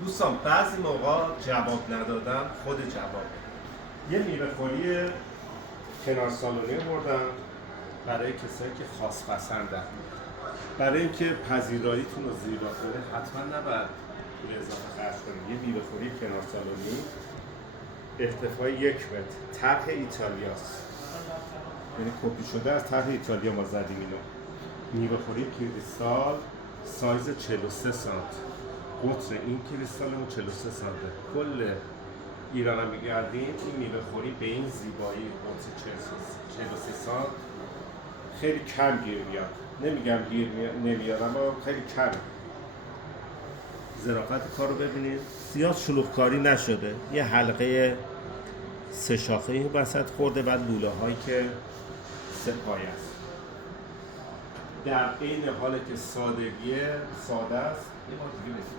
دوستان بعضی موقع جواب ندادن خود جواب. یه میوه خوری کنار سالونی بردم برای کسایی که خاص پسندن. برای اینکه پذیراییتون رو زیبا کنه حتما نباید پول اضافه خرج کنید. یه میوه خوری کنار سالونی ارتفاع 1 متر، طرح ایتالیاست، یعنی کپی شده از طرح ایتالیا ما زدیم اینو. میوه خوری کریستال سایز 43 سانت، قطر این کریستالمون 43 سانته. کل ایران هم میگردیم این میوه خوری به این زیبایی قطر 43 سانت خیلی کم گیر میاد. نمیگم گیر نمیاد اما خیلی کم. ظرافت کار رو ببینید، زیاد شلوغکاری نشده. یه حلقه 3 شاخه وسط خورده، بعد لوله هایی که 3 پایه است. در این حال که ساده است. یه بار دیگه بسید.